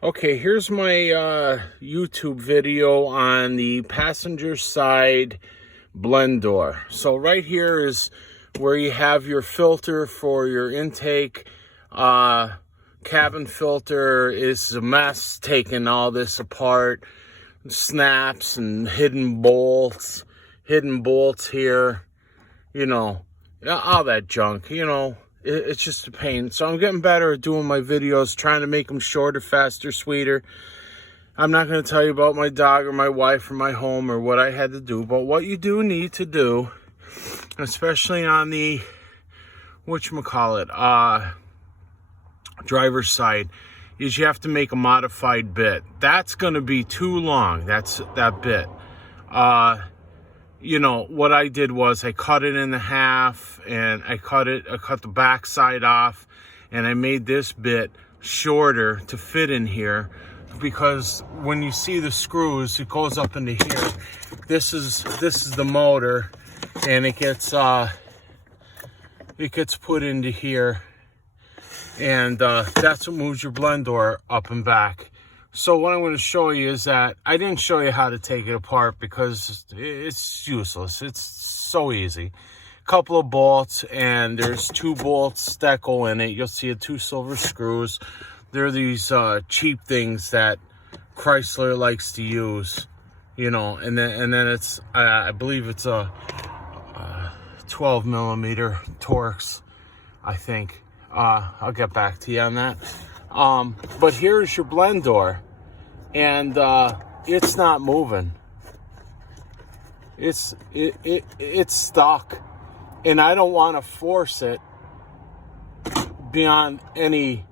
Okay, here's my YouTube video on the passenger side blend door. So right here is where you have your filter for your intake. Cabin filter is a mess, taking all this apart. Snaps and hidden bolts here, all that junk, it's just a pain. So I'm getting better at doing my videos, trying to make them shorter, faster, sweeter. I'm not going to tell you about my dog or my wife or my home or what I had to do, but what you do need to do, especially on the driver's side, is you have to make a modified bit. That's going to be too long. That bit. What I did was I cut it in half, and I cut the back side off, and I made this bit shorter to fit in here, because when you see the screws, it goes up into here. This is the motor, and it gets put into here, and that's what moves your blend door up and back. So what I'm going to show you is that I didn't show you how to take it apart because it's useless. It's so easy. Couple of bolts, and there's 2 bolts that go in it. You'll see 2 silver screws. They're these cheap things that Chrysler likes to use, and then it's I believe it's a 12 millimeter Torx, I think. I'll get back to you on that. But here's your blend door, and it's not moving. It's stuck, and I don't want to force it beyond any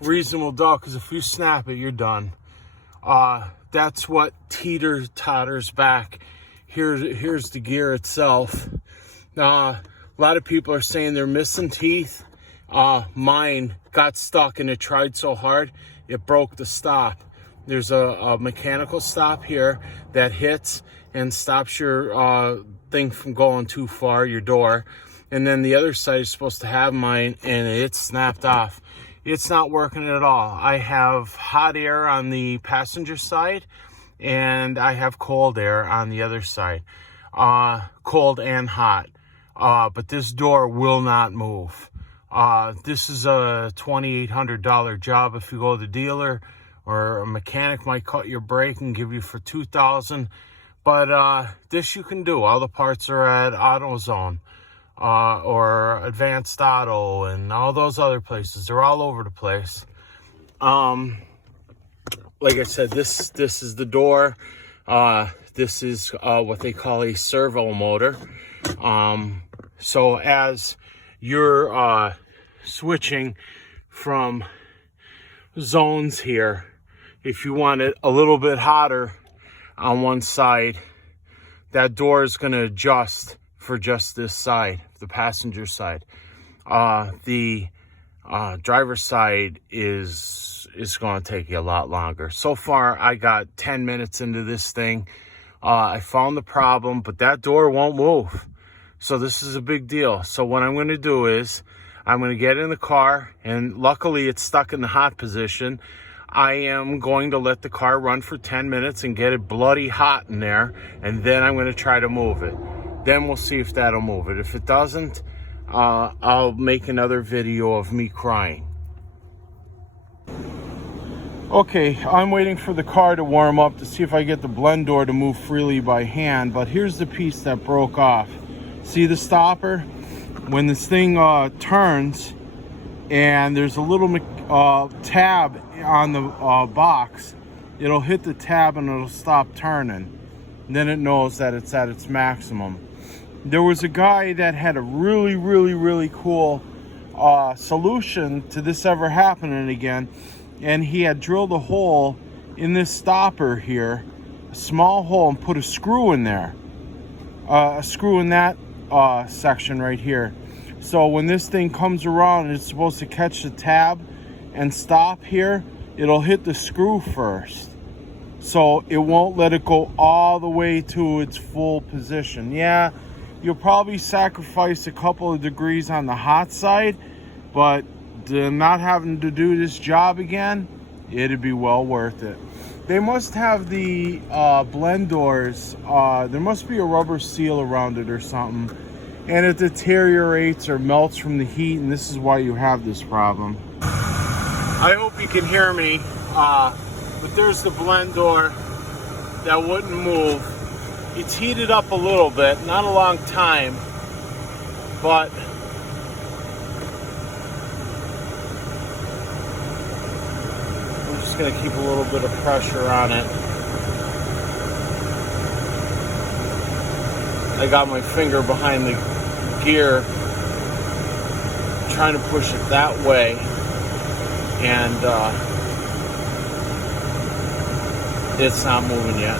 reasonable doubt, because if you snap it, you're done. That's what totters back. Here's the gear itself. A lot of people are saying they're missing teeth. Mine got stuck, and it tried so hard it broke the stop. There's a mechanical stop here that hits and stops your thing from going too far, your door. And then the other side is supposed to have mine, and it snapped off. It's not working at all. I have hot air on the passenger side, and I have cold air on the other side. Cold and hot. But this door will not move. This is a $2,800 job if you go to the dealer, or a mechanic might cut your brake and give you for $2,000. But this you can do. All the parts are at AutoZone, or Advanced Auto, and all those other places. They're all over the place. Like I said, this is the door. This is what they call a servo motor. So as you're switching from zones here, if you want it a little bit hotter on one side, that door is going to adjust for just this side, the passenger side. The driver's side is going to take you a lot longer. So far, I got 10 minutes into this thing. I found the problem, but that door won't move. So this is a big deal. So what I'm going to do is I'm going to get in the car, and luckily it's stuck in the hot position. I am going to let the car run for 10 minutes and get it bloody hot in there, and then I'm going to try to move it. Then we'll see if that'll move it. If it doesn't, I'll make another video of me crying. Okay, I'm waiting for the car to warm up to see if I get the blend door to move freely by hand, but here's the piece that broke off. See the stopper? When this thing turns, and there's a little tab on the box, it'll hit the tab and it'll stop turning. And then it knows that it's at its maximum. There was a guy that had a really cool solution to this ever happening again, and he had drilled a hole in this stopper here, a small hole, and put a screw in there, a screw in that section right here. So when this thing comes around and it's supposed to catch the tab and stop here, it'll hit the screw first, so it won't let it go all the way to its full position. Yeah, you'll probably sacrifice a couple of degrees on the hot side, but not having to do this job again It'd be well worth it. They must have the blend doors. There must be a rubber seal around it or something. And it deteriorates or melts from the heat, and this is why you have this problem. I hope you can hear me. But there's the blend door that wouldn't move. It's heated up a little bit, not a long time, but I'm just going to keep a little bit of pressure on it. I got my finger behind the gear, trying to push it that way, and it's not moving yet.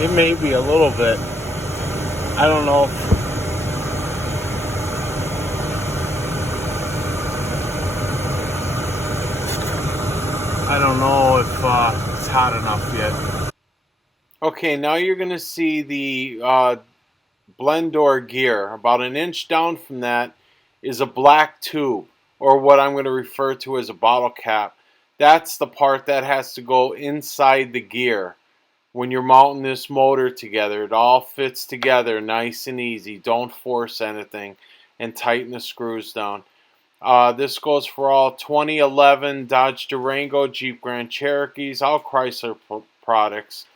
It may be a little bit. I don't know if it's hot enough yet. Okay, now you're going to see the blend door gear. About an inch down from that is a black tube, or what I'm going to refer to as a bottle cap. That's the part that has to go inside the gear. When you're mounting this motor together, it all fits together nice and easy. Don't force anything, and tighten the screws down. This goes for all 2011 Dodge Durango, Jeep Grand Cherokees, all Chrysler products.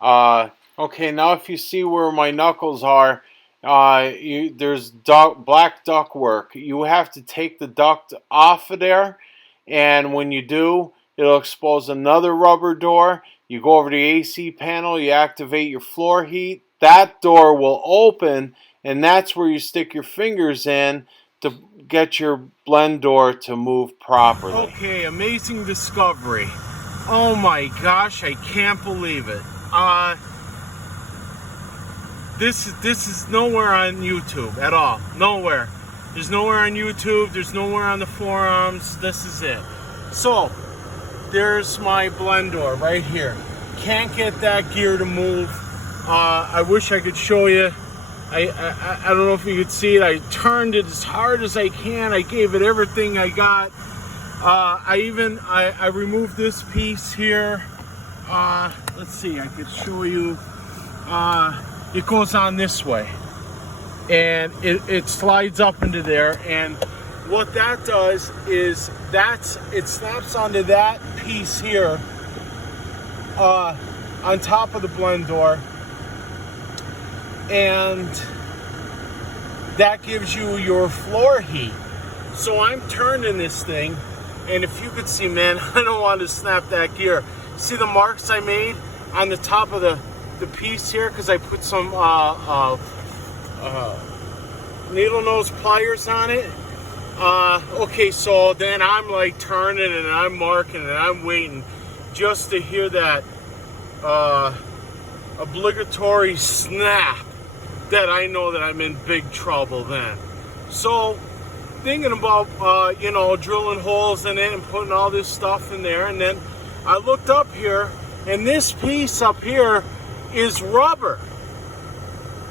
Okay, now if you see where my knuckles are, there's black duct work. You have to take the duct off of there, and when you do, it'll expose another rubber door. You go over the AC panel, you activate your floor heat, that door will open, and that's where you stick your fingers in to get your blend door to move properly. Okay, amazing discovery. Oh my gosh, I can't believe it. This is nowhere on YouTube at all. Nowhere. There's nowhere on YouTube. There's nowhere on the forums. This is it. So, there's my blend door right here. Can't get that gear to move. I wish I could show you. I don't know if you could see it. I turned it as hard as I can. I gave it everything I got. I removed this piece here. Let's see, I could show you. It goes on this way, and it slides up into there, and what that does is it snaps onto that piece here on top of the blend door, and that gives you your floor heat. So I'm turning this thing, and if you could see, man, I don't want to snap that gear. See the marks I made on the top of the piece here, because I put some needle nose pliers on it. Okay, so then I'm like turning and I'm marking and I'm waiting just to hear that obligatory snap, that I know that I'm in big trouble then. So thinking about drilling holes in it and putting all this stuff in there, and then I looked up here, and this piece up here is rubber.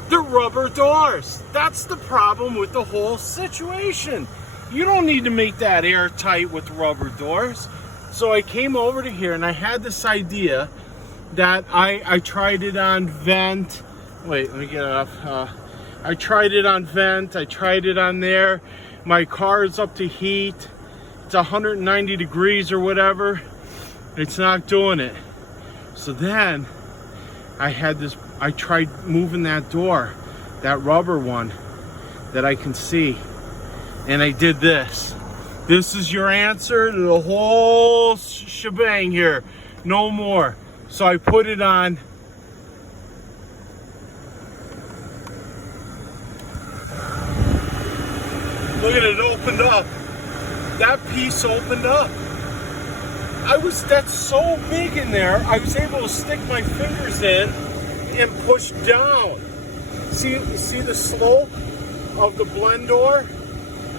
They're rubber doors. That's the problem with the whole situation. You don't need to make that airtight with rubber doors. So I came over to here, and I had this idea that I tried it on vent. Wait, let me get it up. I tried it on vent. I tried it on there. My car is up to heat. It's 190 degrees or whatever. It's not doing it. So then I tried moving that door, that rubber one that I can see, and I did this. This is your answer to the whole shebang here. No more. So I put it on. Look at it, opened up. That piece opened up. That's so big in there, I was able to stick my fingers in and push down. See the slope of the blend door?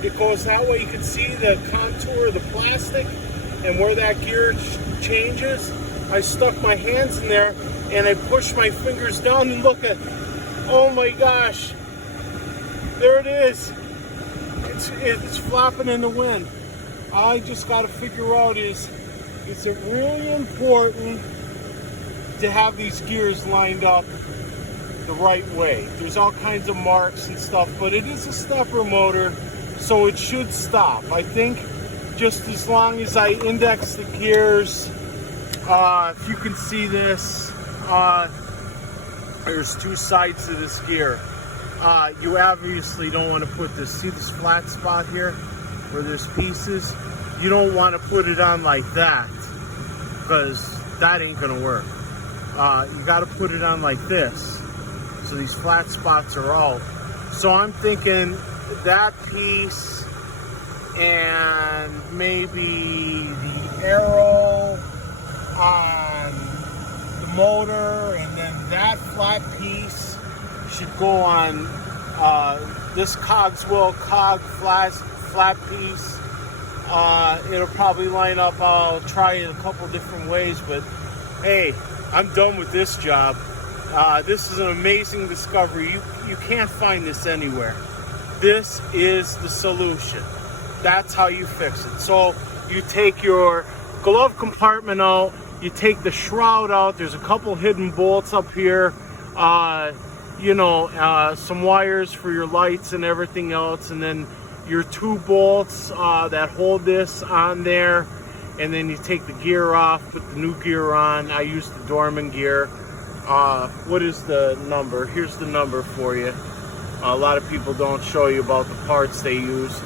It goes that way. You can see the contour of the plastic and where that gear changes. I stuck my hands in there and I pushed my fingers down, and look at, oh my gosh, there it is. it's flapping in the wind. All I just got to figure out is it really important to have these gears lined up the right way? There's all kinds of marks and stuff, but it is a stepper motor, so it should stop. I think just as long as I index the gears, if you can see this, there's two sides to this gear. You obviously don't want to put this, see this flat spot here where there's pieces? You don't want to put it on like that, because that ain't gonna work. You got to put it on like this, so these flat spots are out. So I'm thinking that piece and maybe the arrow on the motor, and then that flat piece should go on this cogswell cog flat piece. It'll probably line up. I'll try it a couple different ways, but hey, I'm done with this job. This is an amazing discovery. You can't find this anywhere. This is the solution. That's how you fix it. So you take your glove compartment out, you take the shroud out. There's a couple hidden bolts up here, some wires for your lights and everything else, and then your two bolts that hold this on there, and then you take the gear off, put the new gear on. I use the Dorman gear. What is the number? Here's the number for you. A lot of people don't show you about the parts they use.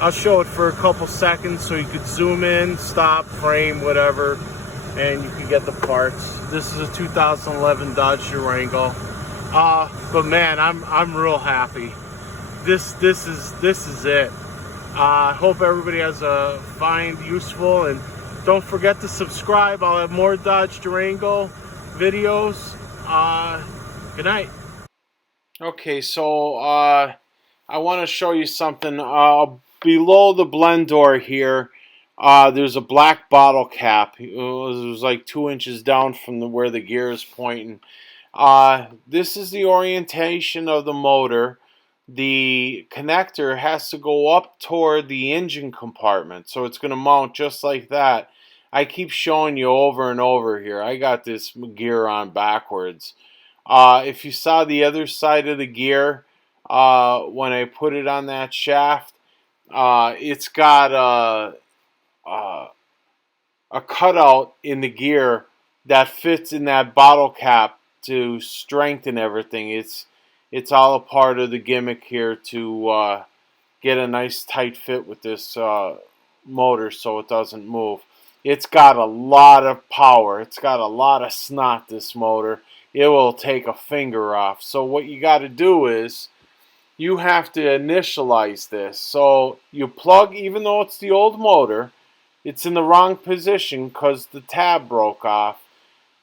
I'll show it for a couple seconds so you could zoom in, stop, frame, whatever, and you can get the parts. This is a 2011 Dodge Durango. But man, I'm real happy. This is it. I hope everybody has a find useful, and don't forget to subscribe. I'll have more Dodge Durango videos. Good night. Okay, so I want to show you something. Below the blend door here, there's a black bottle cap. It was like 2 inches down from where the gear is pointing. This is the orientation of the motor. The connector has to go up toward the engine compartment, so it's going to mount just like that. I keep showing you over and over here. I got this gear on backwards. If you saw the other side of the gear, when I put it on that shaft, it's got a cutout in the gear that fits in that bottle cap to strengthen everything. It's all a part of the gimmick here to get a nice tight fit with this motor so it doesn't move. It's got a lot of power. It's got a lot of snot, this motor. It will take a finger off. So what you got to do is you have to initialize this. So you plug, even though it's the old motor, it's in the wrong position because the tab broke off.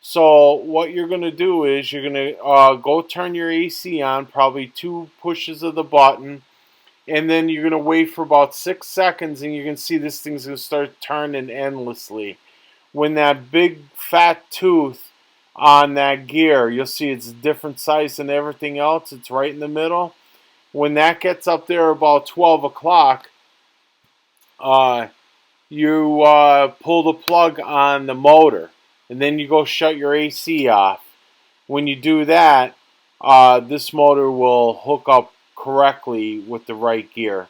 So what you're going to do is you're going to go turn your AC on, probably 2 pushes of the button, and then you're going to wait for about 6 seconds, and you can see this thing's going to start turning endlessly. When that big fat tooth on that gear, you'll see it's a different size than everything else. It's right in the middle. When that gets up there about 12 o'clock, you pull the plug on the motor, and then you go shut your AC off. When you do that, this motor will hook up correctly with the right gear.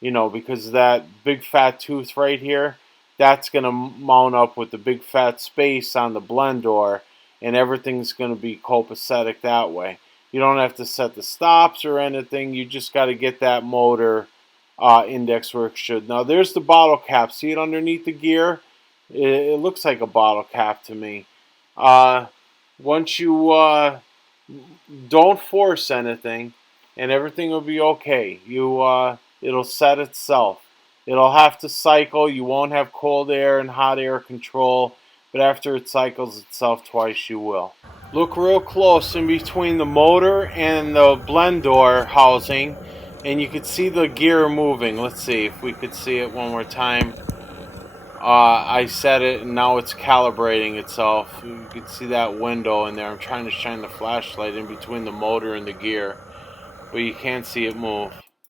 Because that big fat tooth right here, that's going to mount up with the big fat space on the blend door, and everything's going to be copacetic that way. You don't have to set the stops or anything. You just got to get that motor index where it should. Now there's the bottle cap. See it underneath the gear? It looks like a bottle cap to me. Once you don't force anything, and everything will be okay. It'll set itself. It'll have to cycle. You won't have cold air and hot air control, but after it cycles itself twice, you will. Look real close in between the motor and the blend door housing, and you can see the gear moving. Let's see if we could see it one more time. I set it, and now it's calibrating itself. You can see that window in there. I'm trying to shine the flashlight in between the motor and the gear, but you can't see it move.